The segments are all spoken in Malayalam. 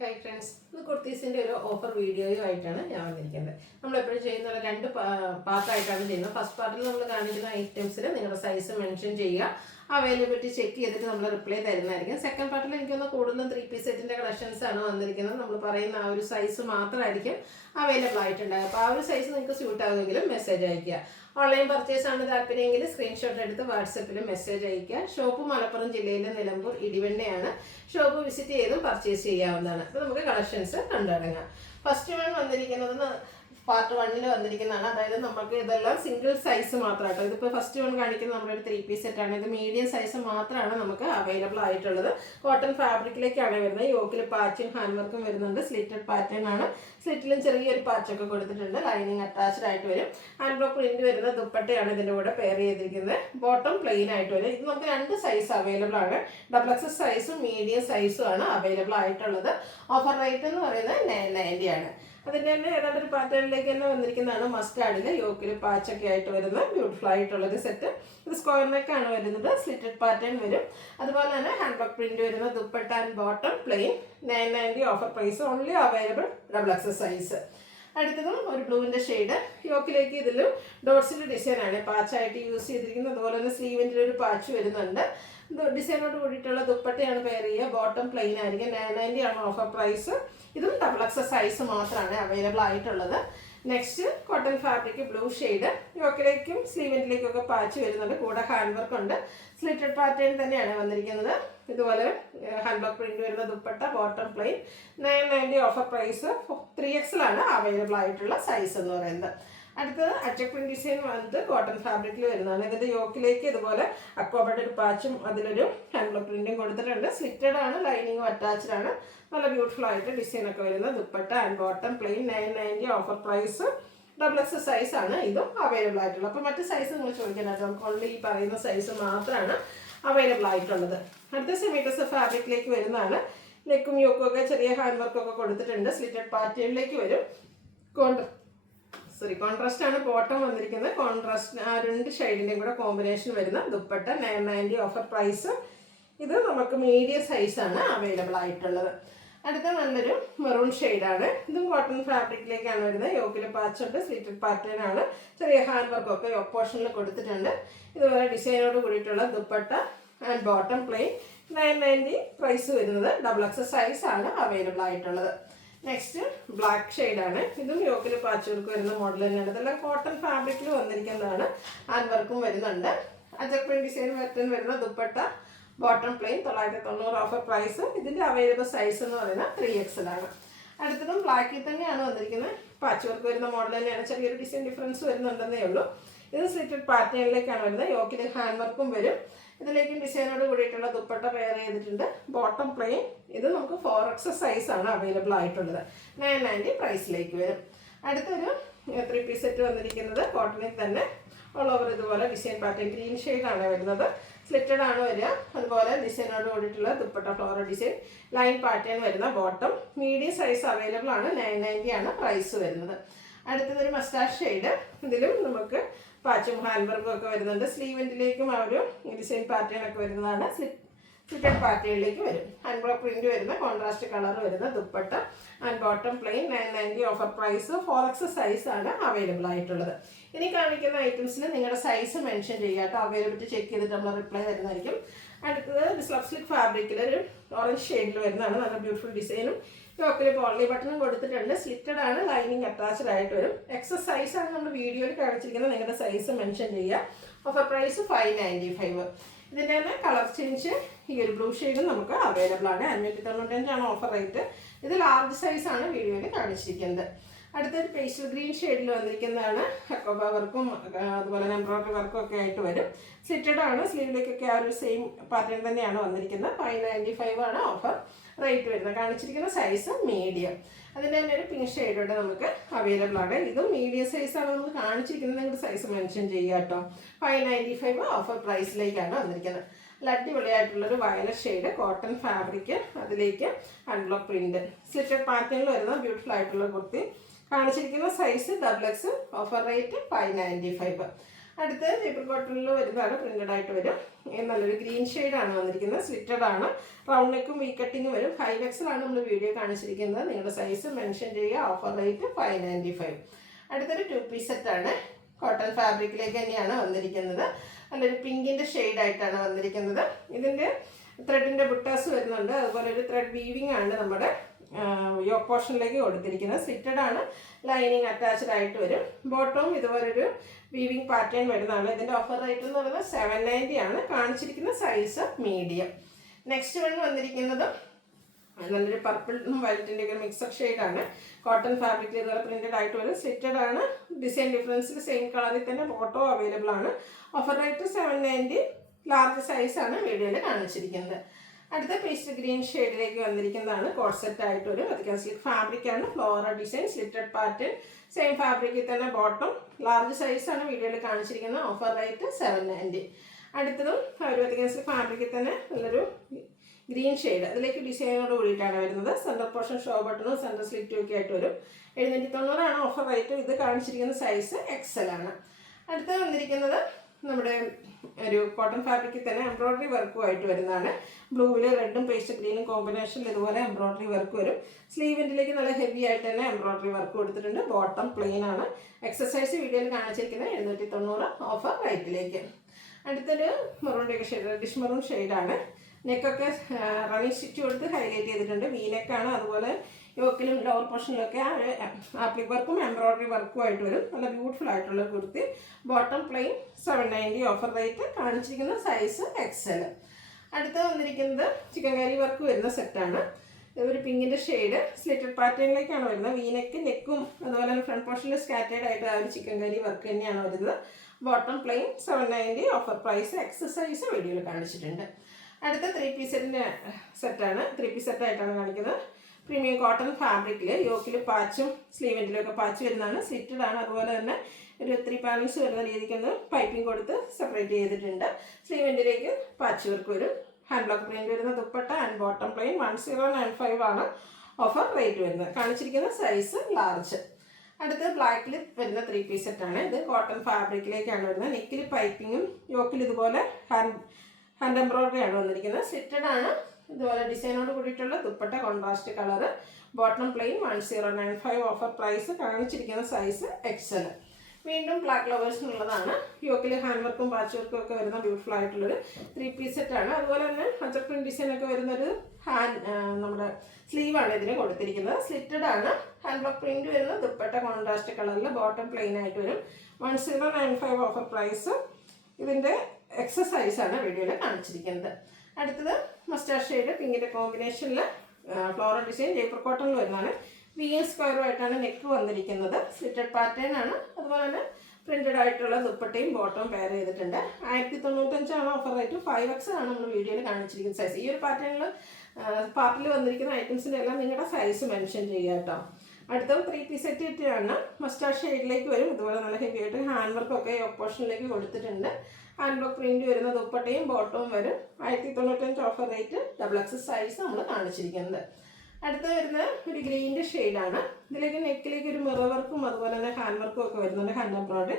ഹായ് ഫ്രണ്ട്സ്, ഇത് കുർത്തീസിൻ്റെ ഒരു ഓഫർ വീഡിയോയുമായിട്ടാണ് ഞാൻ വന്നിരിക്കുന്നത്. നമ്മളെപ്പോഴും ചെയ്യുന്ന രണ്ട് പാർട്ടായിട്ടാണ് ചെയ്യുന്നത്. ഫസ്റ്റ് പാർട്ടിൽ നമ്മൾ കാണിക്കുന്ന ഐറ്റംസിൽ നിങ്ങളുടെ സൈസ് മെൻഷൻ ചെയ്യുക, അവൈലബിലിറ്റി ചെക്ക് ചെയ്തിട്ട് നമ്മൾ റിപ്ലൈ തരുന്നതായിരിക്കും. സെക്കൻഡ് പാർട്ടിൽ എനിക്കൊന്ന് കൂടുതലും 3-piece സെറ്റിൻ്റെ കളക്ഷൻസ് ആണ് വന്നിരിക്കുന്നത്. നമ്മൾ പറയുന്ന ആ ഒരു സൈസ് മാത്രമായിരിക്കും അവൈലബിൾ ആയിട്ടുണ്ടാകും. അപ്പോൾ ആ ഒരു സൈസ് നിങ്ങൾക്ക് സ്യൂട്ട് ആകുമെങ്കിലും മെസ്സേജ് അയയ്ക്കുക. ഓൺലൈൻ പർച്ചേസ് ആണ് താല്പര്യമെങ്കിൽ സ്ക്രീൻഷോട്ട് എടുത്ത് വാട്സപ്പിൽ മെസ്സേജ് അയയ്ക്കുക. ഷോപ്പ് മലപ്പുറം ജില്ലയിലെ നിലമ്പൂർ ഇടിവണ്ണയാണ്. ഷോപ്പ് വിസിറ്റ് ചെയ്തും പർച്ചേസ് ചെയ്യാവുന്നതാണ്. അപ്പോൾ നമുക്ക് കളക്ഷൻസ് കണ്ടുടങ്ങാം. ഫസ്റ്റ് വൺ വന്നിരിക്കുന്നത് പാർട്ട് 1 വന്നിരിക്കുന്നതാണ്. അതായത് നമുക്ക് ഇതെല്ലാം സിംഗിൾ സൈസ് മാത്രമാട്ടോ. ഇതിപ്പോൾ ഫസ്റ്റ് വൺ കാണിക്കുന്നത് നമ്മുടെ ഒരു 3-piece സെറ്റാണ്. ഇത് മീഡിയം സൈസ് മാത്രമാണ് നമുക്ക് അവൈലബിൾ ആയിട്ടുള്ളത്. കോട്ടൺ ഫാബ്രിക്കിലേക്കാണ് വരുന്നത്. യോക്കിൽ പാച്ചും ഹാൻഡ് വർക്കും വരുന്നുണ്ട്. സ്ലിറ്റഡ് പാറ്റേൺ ആണ്. സ്ലിറ്റിലും ചെറിയൊരു പാച്ചൊക്കെ കൊടുത്തിട്ടുണ്ട്. ലൈനിങ് അറ്റാച്ച്ഡ് ആയിട്ട് വരും. ഹാൻഡ് ബ്ലോക്ക് പ്രിന്റ് വരുന്ന ദുപ്പട്ടയാണ് ഇതിൻ്റെ കൂടെ പെയർ ചെയ്തിരിക്കുന്നത്. ബോട്ടം പ്ലെയിൻ ആയിട്ട് വരും. ഇത് നമുക്ക് 2 സൈസ് അവൈലബിൾ ആണ്. XXL സൈസും മീഡിയം സൈസും ആണ് അവൈലബിൾ ആയിട്ടുള്ളത്. ഓഫർ റേറ്റ് എന്ന് പറയുന്നത് 990 ആണ്. അതിൻ്റെ തന്നെ ഏതാണ്ട് ഒരു പാറ്റേണിലേക്ക് തന്നെ വന്നിരിക്കുന്നതാണ്. മസ്റ്റാർഡിൽ യോക്കിൽ പാച്ചൊക്കെ ആയിട്ട് വരുന്ന ബ്യൂട്ടിഫുൾ ആയിട്ടുള്ളൊരു സെറ്റ്. ഇത് സ്ക്വയർ നെക്കാണ് വരുന്നത്. സ്ലിറ്റഡ് പാറ്റേൺ വരും. അതുപോലെ തന്നെ ഹാൻഡ് വർക്ക് പ്രിന്റ് വരുന്ന dupatta and bottom plain. 990 offer price. Only available XXL size. അടുത്തതും ഒരു ബ്ലൂവിൻ്റെ ഷെയ്ഡ്. യോക്കിലേക്ക് ഇതിലും ഡോട്ട്സിൻ്റെ ഡിസൈനാണ് പാച്ചായിട്ട് യൂസ് ചെയ്തിരിക്കുന്നത്. അതുപോലെ തന്നെ സ്ലീവിൻ്റെ ഒരു പാച്ച് വരുന്നുണ്ട്. ഡിസൈനോട് കൂടിയിട്ടുള്ള ദുപ്പട്ടയാണ് പെയർ ചെയ്യുക. ബോട്ടം പ്ലെയിൻ ആയിരിക്കും. 990 ആണ് ഓഫർ പ്രൈസ്. ഇതും XXL സൈസ് മാത്രമാണ് അവൈലബിൾ ആയിട്ടുള്ളത്. Next cotton fabric blue shade. യോക്കിലേക്കും സ്ലീവിൻ്റിലേക്കും ഒക്കെ പാച്ച് വരുന്നുണ്ട്. കൂടെ ഹാൻഡ് വർക്ക് ഉണ്ട്. സ്ലിറ്റഡ് പാറ്റേൺ തന്നെയാണ് വന്നിരിക്കുന്നത്. ഇതുപോലെ ഹാൻഡ് വർക്ക് പ്രിന്റ് വരുന്ന dupatta, bottom plain. 990 offer price. 3XL ആണ് അവൈലബിൾ ആയിട്ടുള്ള സൈസ് എന്ന് പറയുന്നത്. അടുത്തത് അച്ചപ്രിന്റ് ഡിസൈൻ വന്നിട്ട് കോട്ടൺ ഫാബ്രിക്കിൽ വരുന്നതാണ്. ഇതിൻ്റെ യോക്കിലേക്ക് ഇതുപോലെ അക്വാബയുടെ ഒരു പാച്ചും അതിലൊരു ഹാൻഡ് വർക്ക് പ്രിന്റും കൊടുത്തിട്ടുണ്ട്. സ്ലിറ്റഡ് ആണ്. ലൈനിങ്ങും അറ്റാച്ച്ഡ് ആണ്. നല്ല ബ്യൂട്ടിഫുൾ ആയിട്ട് ഡിസൈൻ ഒക്കെ വരുന്ന dupatta and bottom plain. 990 offer price. XXL size ആണ് ഇതും അവൈലബിൾ ആയിട്ടുള്ളത്. അപ്പോൾ മറ്റ് സൈസ് നിങ്ങൾ ചോദിക്കാനായിട്ട് നമുക്ക് ഓൺലി ഈ പറയുന്ന സൈസ് മാത്രമാണ് അവൈലബിൾ ആയിട്ടുള്ളത്. അടുത്ത സെമി-ഡ്രസ് ഫാബ്രിക്കിലേക്ക് വരുന്നതാണ്. നെക്കും യോക്കും ഒക്കെ ചെറിയ ഹാൻഡ് വർക്കൊക്കെ കൊടുത്തിട്ടുണ്ട്. സ്ലിറ്റഡ് പാറ്റേണിലേക്ക് വരും. കോൺട്രാസ്റ്റ് ആണ് ബോട്ടം വന്നിരിക്കുന്നത്. കോൺട്രാസ്റ്റ് ആ 2 ഷെയ്ഡിൻ്റെയും കൂടെ കോമ്പിനേഷൻ വരുന്ന ദുപ്പട്ട. 990 offer price. ഇത് നമുക്ക് മീഡിയം സൈസാണ് അവൈലബിൾ ആയിട്ടുള്ളത്. അടുത്ത നല്ലൊരു മെറൂൺ ഷെയ്ഡാണ്. ഇതും കോട്ടൺ ഫാബ്രിക്കിലേക്കാണ് വരുന്നത്. യോക്കിൽ പാച്ചുണ്ട്. സ്ലിറ്റഡ് പാറ്റേൺ ആണ്. ചെറിയ ഹാൻഡ് വർക്കൊക്കെ യോക്ക് പോർഷനിൽ കൊടുത്തിട്ടുണ്ട്. ഇതുപോലെ ഡിസൈനോട് കൂടിയിട്ടുള്ള dupatta and bottom plain. 990 price വരുന്നത്. XXL സൈസ് ആണ് അവൈലബിൾ ആയിട്ടുള്ളത്. നെക്സ്റ്റ് ബ്ലാക്ക് ഷെയ്ഡാണ്. ഇതും യോക്കിൽ പാച്ച് വർക്ക് വരുന്ന മോഡൽ തന്നെയാണ്. ഇതെല്ലാം കോട്ടൺ ഫാബ്രിക്കിൽ വന്നിരിക്കുന്നതാണ്. ഹാൻഡ് വർക്കും വരുന്നുണ്ട്. അജപ്രിന്റ് ഡിസൈൻ പാറ്റേൺ വരുന്ന dupatta, bottom plain. 990 offer price. ഇതിൻ്റെ അവൈലബിൾ സൈസ് എന്ന് പറയുന്നത് 3XL ആണ്. അടുത്തതും ബ്ലാക്കിൽ തന്നെയാണ് വന്നിരിക്കുന്നത്. പാച്ച് വർക്ക് വരുന്ന മോഡൽ തന്നെയാണ്. ചെറിയൊരു ഡിസൈൻ ഡിഫറൻസ് വരുന്നുണ്ടെന്നേ ഉള്ളൂ. ഇത് സ്ലിറ്റഡ് പാറ്റേണിലേക്കാണ് വരുന്നത്. യോക്കിൽ ഹാൻഡ് വർക്കും വരും. ഇതിലേക്കും ഡിസൈനോട് കൂടിയിട്ടുള്ള ദുപ്പട്ട പെയർ ചെയ്തിട്ടുണ്ട്. Bottom plain. ഇത് നമുക്ക് 4XL സൈസ് ആണ് അവൈലബിൾ ആയിട്ടുള്ളത്. 990 പ്രൈസിലേക്ക് വരും. അടുത്തൊരു 3-piece സെറ്റ് വന്നിരിക്കുന്നത് കോട്ടണിൽ തന്നെ ഓൾ ഓവർ ഇതുപോലെ ഡിസൈൻ പാറ്റേൺ. ഗ്രീൻ ഷെയ്ഡാണ് വരുന്നത്. സ്ലിറ്റഡ് ആണ് വരിക. അതുപോലെ ഡിസൈനോട് കൂടിയിട്ടുള്ള dupatta floral design. Line pattern വരുന്ന ബോട്ടം. മീഡിയം സൈസ് അവൈലബിൾ ആണ്. 990 ആണ് പ്രൈസ് വരുന്നത്. അടുത്തതൊരു മസ്റ്റാർഡ് ഷെയ്ഡ്. ഇതിലും നമുക്ക് പാച്ചും ഹാൻഡ് വർക്കും ഒക്കെ വരുന്നുണ്ട്. സ്ലീവിൻ്റിലേക്കും ആ ഒരു ഡിസൈൻ പാറ്റേൺ ഒക്കെ വരുന്നതാണ്. സ്ലിറ്റഡ് പാറ്റേണിലേക്ക് വരും. ഹാൻഡ് ബ്ലോക്ക് പ്രിന്റ് വരുന്ന കോൺട്രാസ്റ്റ് കളർ വരുന്ന dupatta and bottom plain. 990 offer price. 4XL size ആണ് അവൈലബിൾ ആയിട്ടുള്ളത്. ഇനി കാണിക്കുന്ന ഐറ്റംസിൽ നിങ്ങളുടെ സൈസ് മെൻഷൻ ചെയ്യുക കേട്ടോ. അവൈലബിലിറ്റി ചെക്ക് ചെയ്തിട്ട് നമ്മൾ റിപ്ലൈ തരുന്നതായിരിക്കും. അടുത്തത് സ്ലബ് സിൽക്ക് ഫാബ്രിക്കിൽ ഒരു ഓറഞ്ച് ഷെയ്ഡിൽ വരുന്നതാണ്. നല്ല ബ്യൂട്ടിഫുൾ ഡിസൈനും യോക്കിൽ പോളി ബട്ടണും കൊടുത്തിട്ടുണ്ട്. സ്ലിറ്റഡ് ആണ്. ലൈനിങ് അറ്റാച്ച്ഡ് ആയിട്ട് വരും. XL സൈസ് ആണ് നമ്മൾ വീഡിയോയിൽ കാണിച്ചിരിക്കുന്നത്. നിങ്ങളുടെ സൈസ് മെൻഷൻ ചെയ്യുക. Offer price 595. ഇതിൻ്റെ തന്നെ കളർ ചേഞ്ച് ഈ ഒരു ബ്ലൂ ഷെയ്ഡും നമുക്ക് അവൈലബിൾ ആണ്. 595 ആണ് ഓഫർ റേറ്റ്. ഇത് ലാർജ് സൈസ് ആണ് വീഡിയോയിൽ കാണിച്ചിരിക്കുന്നത്. അടുത്തൊരു പേസ്റ്റൽ ഗ്രീൻ ഷെയ്ഡിൽ വന്നിരിക്കുന്നതാണ്. ഹക്കോബ വർക്കും അതുപോലെ എംബ്രോയിഡറി വർക്കും ഒക്കെ ആയിട്ട് വരും. സ്ലിറ്റഡ് ആണ്. സ്ലീവിലേക്കൊക്കെ ആ ഒരു സെയിം പാറ്റേൺ തന്നെയാണ് വന്നിരിക്കുന്നത്. 595 ആണ് ഓഫർ റേറ്റ് വരുന്നത്. കാണിച്ചിരിക്കുന്ന സൈസ് മീഡിയം. അതിൻ്റെ തന്നെ ഒരു പിങ്ക് ഷെയ്ഡോടെ നമുക്ക് അവൈലബിൾ ആണ്. ഇതും മീഡിയം സൈസാണ് നമുക്ക് കാണിച്ചിരിക്കുന്നത്. നിങ്ങളുടെ സൈസ് മെൻഷൻ ചെയ്യുക കേട്ടോ. 595 ഓഫർ പ്രൈസിലേക്കാണ് വന്നിരിക്കുന്നത്. നല്ല അടിപൊളിയായിട്ടുള്ളൊരു വയലറ്റ് ഷെയ്ഡ് കോട്ടൺ ഫാബ്രിക്. അതിലേക്ക് ഹാൻഡ് ബ്ലോക്ക് പ്രിന്റ്. സ്ലിറ്റഡ് പാറ്റേണിൽ വരുന്ന ബ്യൂട്ടിഫുൾ ആയിട്ടുള്ള കുർത്തി. കാണിച്ചിരിക്കുന്ന സൈസ് XXL. Offer rate 595. അടുത്ത പേപ്പർ കോട്ടണിൽ വരുന്നതാണ്, പ്രിന്റഡ് ആയിട്ട് വരും. നല്ലൊരു ഗ്രീൻ ഷെയ്ഡാണ് വന്നിരിക്കുന്നത്. സ്ലിറ്റഡ് ആണ്, റൗണ്ട് നെക്കും വി കട്ടിങ്ങും വരും. 5XL ആണ് നമ്മൾ വീഡിയോ കാണിച്ചിരിക്കുന്നത്. നിങ്ങളുടെ സൈസ് മെൻഷൻ ചെയ്യുക. Offer rate 595. അടുത്തൊരു 2 പീസ് സെറ്റാണ്. കോട്ടൺ ഫാബ്രിക്കിലേക്ക് തന്നെയാണ് വന്നിരിക്കുന്നത്. നല്ലൊരു പിങ്കിൻ്റെ ഷെയ്ഡായിട്ടാണ് വന്നിരിക്കുന്നത്. ഇതിൻ്റെ ത്രെഡിൻ്റെ ബുട്ടാസ് വരുന്നുണ്ട്. അതുപോലെ ഒരു ത്രെഡ് വീവിങ് ആണ് നമ്മുടെ യോക്ക് പോർഷനിലേക്ക് കൊടുത്തിരിക്കുന്നത്. സ്ലിറ്റഡ് ആണ്, ലൈനിങ് അറ്റാച്ച്ഡ് ആയിട്ട് വരും. ബോട്ടവും ഇതുപോലൊരു വീവിങ് പാറ്റേൺ വരുന്നതാണ്. ഇതിൻ്റെ ഓഫർ റേറ്റ് എന്ന് പറയുന്നത് 790 ആണ്. കാണിച്ചിരിക്കുന്ന സൈസ് മീഡിയം. നെക്സ്റ്റ് വൺ വന്നിരിക്കുന്നത് നല്ലൊരു പർപ്പിളും വൈറ്റിൻ്റെ ഒക്കെ മിക്സഡ് ഷെയ്ഡാണ്. കോട്ടൺ ഫാബ്രിക്കിൽ ഇതുപോലെ പ്രിന്റഡ് ആയിട്ട് വരും. സ്ലിറ്റഡ് ആണ്, ഡിസൈൻ ഡിഫറൻസിൽ സെയിം കളറിൽ തന്നെ ബോട്ടോ അവൈലബിൾ ആണ്. Offer rate 790. ലാർജ് സൈസാണ് വീഡിയോയിൽ കാണിച്ചിരിക്കുന്നത്. അടുത്ത പേസ്റ്റ് ഗ്രീൻ ഷെയ്ഡിലേക്ക് വന്നിരിക്കുന്നതാണ്. കോട്ട് സെറ്റ് ആയിട്ട് വരും. അതൊക്കെ സിൽക്ക് ഫാബ്രിക്കാണ്. Floral design, slitted pattern, same ഫാബ്രിക്കിൽ തന്നെ ബോട്ടം. ലാർജ് സൈസാണ് വീഡിയോയിൽ കാണിച്ചിരിക്കുന്നത്. Offer rate 790. അടുത്തതും ഒരു സിൽക്ക് ഫാബ്രിക്കിൽ തന്നെ നല്ലൊരു ഗ്രീൻ ഷെയ്ഡ്, അതിലേക്ക് ഡിസൈനോട് കൂടിയിട്ടാണ് വരുന്നത്. സെൻറ്റർ പോർഷൻ ഷോ ബട്ടണും സെൻറ്റർ സ്ലിറ്റും ഒക്കെ ആയിട്ട് വരും. 790 ഓഫർ റേറ്റ്. ഇത് കാണിച്ചിരിക്കുന്ന സൈസ് XL ആണ്. അടുത്ത വന്നിരിക്കുന്നത് നമ്മുടെ ഒരു കോട്ടൺ ഫാബ്രിക്കിൽ തന്നെ എംബ്രോയ്ഡറി വർക്കുമായിട്ട് വരുന്നതാണ്. ബ്ലൂവിൽ റെഡും പേസ്റ്റ് ഗ്രീനും കോമ്പിനേഷനിൽ ഇതുപോലെ എംബ്രോയ്ഡറി വർക്ക് വരും. സ്ലീവിൻ്റിലേക്ക് നല്ല ഹെവി ആയിട്ട് തന്നെ എംബ്രോയ്ഡറി വർക്ക് കൊടുത്തിട്ടുണ്ട്. ബോട്ടം പ്ലെയിൻ ആണ്. എക്സസൈസ് വീഡിയോയിൽ കാണിച്ചിരിക്കുന്നത് 790 ഓഫർ റേറ്റിലേക്ക്. അടുത്തൊരു മെറൂണിൻ്റെ ഷെയ്ഡ്, റെഡിഷ് മെറൂൺ ഷെയ്ഡാണ്. നെക്കൊക്കെ റണ്ണിങ് സ്റ്റിച്ച് കൊടുത്ത് ഹൈലൈറ്റ് ചെയ്തിട്ടുണ്ട്. വീനെക്കാണ്. അതുപോലെ യോക്കിലും ലോവർ പോർഷനിലൊക്കെ ആ ഒരു ആപ്ലിക് വർക്കും എംബ്രോയ്ഡറി വർക്കും ആയിട്ട് വരും. നല്ല ബ്യൂട്ടിഫുൾ ആയിട്ടുള്ള kurti. Bottom plain 790 offer rate. കാണിച്ചിരിക്കുന്ന സൈസ് XL. അടുത്ത വന്നിരിക്കുന്നത് ചിക്കൻ കറി വർക്ക് വരുന്ന സെറ്റാണ്. ഒരു പിങ്കിൻ്റെ ഷെയ്ഡ്, സ്ലിറ്റഡ് പാറ്റേണിലേക്കാണ് വരുന്നത്. വീനെക്ക് നെക്കും അതുപോലെ തന്നെ ഫ്രണ്ട് പോർഷനിൽ സ്കാറ്റേഡ് ആയിട്ട് ആ ഒരു ചിക്കൻ കറി വർക്ക് തന്നെയാണ് വരുന്നത്. Bottom plain 790 offer price. എക്സസൈസ് വീഡിയോയിൽ കാണിച്ചിട്ടുണ്ട്. അടുത്ത 3 പീസിൻ്റെ സെറ്റാണ്. 3 പീസ് സെറ്റായിട്ടാണ് കാണിക്കുന്നത്. പ്രീമിയം കോട്ടൺ ഫാബ്രിക്കിൽ യോക്കിൽ പാച്ചും സ്ലീവെൻറ്റിലൊക്കെ പാച്ച് വരുന്നതാണ്. സ്ലിറ്റഡ് ആണ്. അതുപോലെ തന്നെ ഒരു 3 പാനൽസ് വരുന്ന രീതിക്കൊന്ന് പൈപ്പിംഗ് കൊടുത്ത് സെപ്പറേറ്റ് ചെയ്തിട്ടുണ്ട്. സ്ലീവെൻറ്റിലേക്ക് പാച്ച് വർക്ക് വരും. ഹാൻഡ് ബ്ലോക്ക് പ്രിന്റ് വരുന്ന ദുപ്പട്ട ആൻഡ് ബോട്ടം പ്ലെയിൻ 1095 ആണ് ഓഫർ റേറ്റ് വരുന്നത്. കാണിച്ചിരിക്കുന്ന സൈസ് ലാർജ്. അടുത്ത ബ്ലാക്കിൽ വരുന്ന 3 പീസ് സെറ്റാണ്. ഇത് കോട്ടൺ ഫാബ്രിക്കിലേക്കാണ് വരുന്നത്. നെക്കിൽ പൈപ്പിങ്ങും യോക്കിൽ ഇതുപോലെ ഹാൻഡ് എംബ്രോയ്ഡറി ആണ് വന്നിരിക്കുന്നത്. സ്ലിറ്റഡ് ആണ്. ഇതുപോലെ ഡിസൈനോട് കൂടിയിട്ടുള്ള dupatta contrast colour. Bottom plain 1095 offer price. കാണിച്ചിരിക്കുന്ന സൈസ് XL. വീണ്ടും ബ്ലാക്ക് ലവേഴ്സിനുള്ളതാണ്. യോക്കിൽ ഹാൻഡ് വർക്കും പാച്ച് വർക്കും ഒക്കെ വരുന്ന ബ്യൂട്ടിഫുൾ ആയിട്ടുള്ളൊരു 3 പീസ് സെറ്റാണ്. അതുപോലെ തന്നെ അജർ പ്രിന്റ് ഡിസൈനൊക്കെ വരുന്നൊരു നമ്മുടെ സ്ലീവാണ് ഇതിന് കൊടുത്തിരിക്കുന്നത്. സ്ലിറ്റഡ് ആണ്. ഹാൻഡ് വർക്ക് പ്രിന്റ് വരുന്ന ദുപ്പട്ട കോൺട്രാസ്റ്റ് കളറിൽ. ബോട്ടം പ്ലെയിൻ ആയിട്ട് വരും. 1095 ഓഫർ പ്രൈസ്. ഇതിൻ്റെ എക്സസൈസാണ് വീഡിയോയിൽ കാണിച്ചിരിക്കുന്നത്. അടുത്തത് മസ്റ്റാർഡ് ഷെയ്ഡ് പിങ്കിൻ്റെ കോമ്പിനേഷനിൽ ഫ്ലോറൽ ഡിസൈൻ പേപ്പർ കോട്ടണിൽ വരുന്നതാണ്. VS സ്ക്വയറുമായിട്ടാണ് നെക്ക് വന്നിരിക്കുന്നത്. സ്ലിറ്റഡ് പാറ്റേൺ ആണ്. അതുപോലെ തന്നെ പ്രിന്റഡ് ആയിട്ടുള്ള ദുപ്പട്ടയും ബോട്ടവും പെയർ ചെയ്തിട്ടുണ്ട്. 1095 ഓഫർ റേറ്റ്. 5XL ആണ് നമ്മൾ വീഡിയോയിൽ കാണിച്ചിരിക്കുന്ന സൈസ്. ഈ ഒരു പാറ്റേണിൽ പാർട്ടിൽ വന്നിരിക്കുന്ന ഐറ്റംസിൻ്റെ എല്ലാം നിങ്ങളുടെ സൈസ് മെൻഷൻ ചെയ്യുക കേട്ടോ. അടുത്ത 3 പീസ് സെറ്റ് ആണ്. മസ്റ്റാർഡ് ഷെയ്ഡിലേക്ക് വരും. ഇതുപോലെ നല്ല ഹെവി ആയിട്ട് ഹാൻഡ് വർക്കൊക്കെ ഓപ്പോഷനിലേക്ക് കൊടുത്തിട്ടുണ്ട്. ഹാൻഡ് വർക്ക് പ്രിന്റ് വരുന്ന ദുപ്പട്ടയും ബോട്ടവും വരും. 1095 ഓഫർ റേറ്റ്. XXL സൈസ് നമ്മൾ കാണിച്ചിരിക്കുന്നത്. അടുത്ത വരുന്ന ഒരു ഗ്രീൻ്റെ ഷെയ്ഡാണ്. ഇതിലേക്ക് നെക്കിലേക്ക് ഒരു മിറർ വർക്കും അതുപോലെ തന്നെ ഹാൻഡ് വർക്കും ഒക്കെ വരുന്നുണ്ട്. ഹാൻഡ് എംബ്രോയ്ഡറി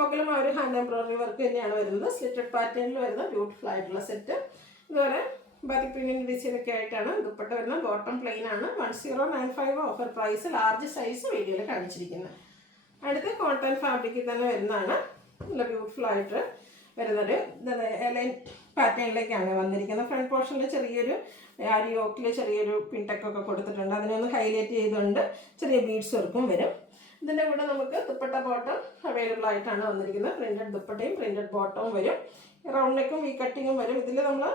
ഓക്കലും ആ ഒരു ഹാൻഡ് എംബ്രോയ്ഡറി വർക്ക് തന്നെയാണ് വരുന്നത്. സ്ലിറ്റഡ് പാറ്റേണിൽ വരുന്ന ബ്യൂട്ടിഫുൾ ആയിട്ടുള്ള സെറ്റ്. ഇതുപോലെ ബാക്കി പ്രിന്റിൻ്റെ ഡിസൈനൊക്കെ ആയിട്ടാണ് ദുപ്പട്ട വരുന്ന. ബോട്ടം പ്ലെയിൻ ആണ്. 1095 ഓഫർ പ്രൈസ്. ലാർജ് സൈസ് വീഡിയോയിൽ കാണിച്ചിരിക്കുന്നത്. അടുത്ത കോട്ടൺ ഫാബ്രിക്കിൽ തന്നെ വരുന്നതാണ്. നല്ല ബ്യൂട്ടിഫുൾ ആയിട്ട് വരുന്നൊരു എലൈൻ പാറ്റേണിലേക്കാണ് വന്നിരിക്കുന്നത്. ഫ്രണ്ട് പോർഷനിൽ ചെറിയൊരു യോക്കിൽ ചെറിയൊരു പിൻടെക്കൊക്കെ കൊടുത്തിട്ടുണ്ട്. അതിനൊന്ന് ഹൈലൈറ്റ് ചെയ്തുകൊണ്ട് ചെറിയ ബീഡ്സ് വർക്കും വരും. ഇതിൻ്റെ കൂടെ നമുക്ക് ദുപ്പട്ട ബോട്ടം അവൈലബിൾ ആയിട്ടാണ് വന്നിരിക്കുന്നത്. പ്രിന്റഡ് ദുപ്പട്ടയും പ്രിന്റഡ് ബോട്ടവും വരും. റൗണ്ട് നെക്കും വി കട്ടിങ്ങും വരും. ഇതിൽ നമ്മൾ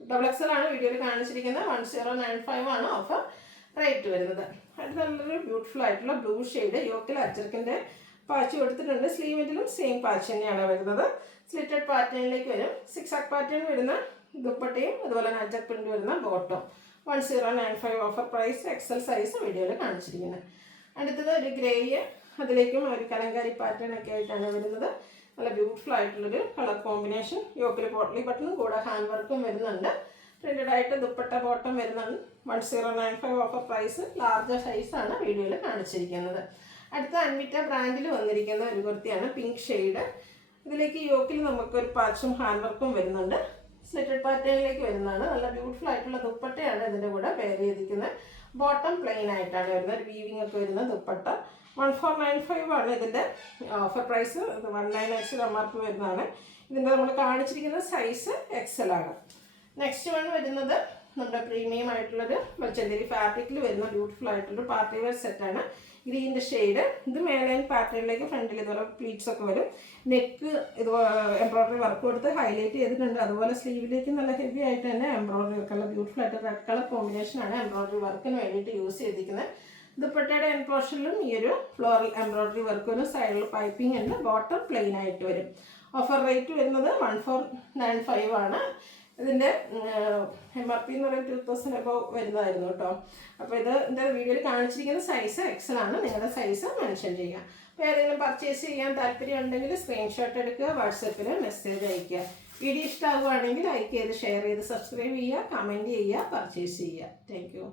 XXL ആണ് വീഡിയോയിൽ കാണിച്ചിരിക്കുന്നത്. 1095 ആണ് ഓഫർ റേറ്റ് വരുന്നത്. അടുത്ത നല്ലൊരു ബ്യൂട്ടിഫുൾ ആയിട്ടുള്ള ബ്ലൂ ഷെയ്ഡ്. യോക്കിൽ അച്ചർക്കിൻ്റെ പാച്ച് കൊടുത്തിട്ടുണ്ട്. സ്ലീവിലും സെയിം പാച്ച് തന്നെയാണ് വരുന്നത്. സ്ലിറ്റഡ് പാറ്റേണിലേക്ക് വരും. 6 പാറ്റേൺ വരുന്ന ദുപ്പട്ടയും അതുപോലെ തന്നെ അജർ പ്രിന്റ് വരുന്ന bottom. 1095 offer price. XL size വീഡിയോയിൽ കാണിച്ചിരിക്കുന്നത്. അടുത്തത് ഒരു ഗ്രേയ്, അതിലേക്കും ഒരു കലങ്കാരി പാറ്റേൺ ഒക്കെ ആയിട്ടാണ് വരുന്നത്. നല്ല ബ്യൂട്ടിഫുൾ ആയിട്ടുള്ളൊരു കളർ കോമ്പിനേഷൻ. യോക്കിൽ പോട്ട്ലി ബട്ടണും കൂടെ ഹാൻഡ് വർക്കും വരുന്നുണ്ട്. പ്രിന്റഡ് ആയിട്ട് ദുപ്പട്ട ബോട്ടം വരുന്നുണ്ട്. 1095 ഓഫർ പ്രൈസ്. ലാർജ് സൈസാണ് വീഡിയോയിൽ കാണിച്ചിരിക്കുന്നത്. അടുത്ത അൻവിറ്റ ബ്രാൻഡിൽ വന്നിരിക്കുന്ന ഒരു കുർത്തിയാണ്. Pink shade. ഇതിലേക്ക് യോക്കിൽ നമുക്കൊരു പാച്ചും ഹാൻഡ് വർക്കും വരുന്നുണ്ട്. സ്ലിറ്റഡ് പാറ്റേണിലേക്ക് വരുന്നതാണ്. നല്ല ബ്യൂട്ടിഫുൾ ആയിട്ടുള്ള ദുപ്പട്ടയാണ് ഇതിൻ്റെ കൂടെ വെയർ ചെയ്തിരിക്കുന്നത്. ബോട്ടം പ്ലെയിൻ ആയിട്ടാണ് വരുന്നത്. ഒരു വീവിംഗ് ഒക്കെ വരുന്ന ദുപ്പട്ട. 1495 ആണ് ഇതിൻ്റെ ഓഫർ പ്രൈസ്. ഇത് 19 MRP വരുന്നതാണ്. ഇതിൻ്റെ നമ്മൾ കാണിച്ചിരിക്കുന്ന സൈസ് XL ആണ്. നെക്സ്റ്റ് വൺ വരുന്നത് നമ്മുടെ പ്രീമിയം ആയിട്ടുള്ളൊരു മൽച്ചന്തേരി ഫാബ്രിക്കിൽ വരുന്ന ബ്യൂട്ടിഫുൾ ആയിട്ടുള്ള പാർട്ടി വെയർ സെറ്റാണ്. ഗ്രീൻ്റെ ഷെയ്ഡ്. ഇത് മേലൈൻ പാറ്റേണിലേക്ക് ഫ്രണ്ടിൽ ഇതുപോലെ പ്ലീറ്റ്സ് ഒക്കെ വരും. നെക്ക് ഇത് എംബ്രോയ്ഡറി വർക്ക് കൊടുത്ത് ഹൈലൈറ്റ് ചെയ്തിട്ടുണ്ട്. അതുപോലെ സ്ലീവിലേക്ക് നല്ല ഹെവി ആയിട്ട് തന്നെ എംബ്രോയ്ഡറി വർക്കുള്ള ബ്യൂട്ടിഫുൾ ആയിട്ട് റെഡ് കളർ കോമ്പിനേഷനാണ് എംബ്രോയ്ഡറി വർക്കിന് വേണ്ടിയിട്ട് യൂസ് ചെയ്തിരിക്കുന്നത്. ദുപ്പട്ടയുടെ എൻ പോർഷനിലും ഈ ഒരു ഫ്ലോറൽ എംബ്രോയ്ഡറി വർക്ക് വരും. സൈഡിൽ പൈപ്പിംഗ് ഉണ്ട്. ബോട്ടം പ്ലെയിൻ ആയിട്ട് വരും. ഓഫർ റേറ്റ് വരുന്നത് 1495 ആണ്. ഇതിൻ്റെ MRP എന്ന് പറയുന്നത് 2000 above വരുന്നതായിരുന്നു കേട്ടോ. അപ്പോൾ ഇതിൻ്റെ വീഡിയോയിൽ കാണിച്ചിരിക്കുന്ന സൈസ് XL ആണ്. നിങ്ങളുടെ സൈസ് മെൻഷൻ ചെയ്യുക. അപ്പോൾ ഏതെങ്കിലും പർച്ചേസ് ചെയ്യാൻ താല്പര്യം ഉണ്ടെങ്കിൽ സ്ക്രീൻഷോട്ട് എടുക്കുക, വാട്സപ്പിൽ മെസ്സേജ് അയയ്ക്കുക. വീഡിയോ ഇഷ്ടമാകുകയാണെങ്കിൽ ലൈക്ക് ചെയ്ത് ഷെയർ ചെയ്ത് സബ്സ്ക്രൈബ് ചെയ്യുക, കമൻറ്റ് ചെയ്യുക, പർച്ചേസ് ചെയ്യുക. Thank you.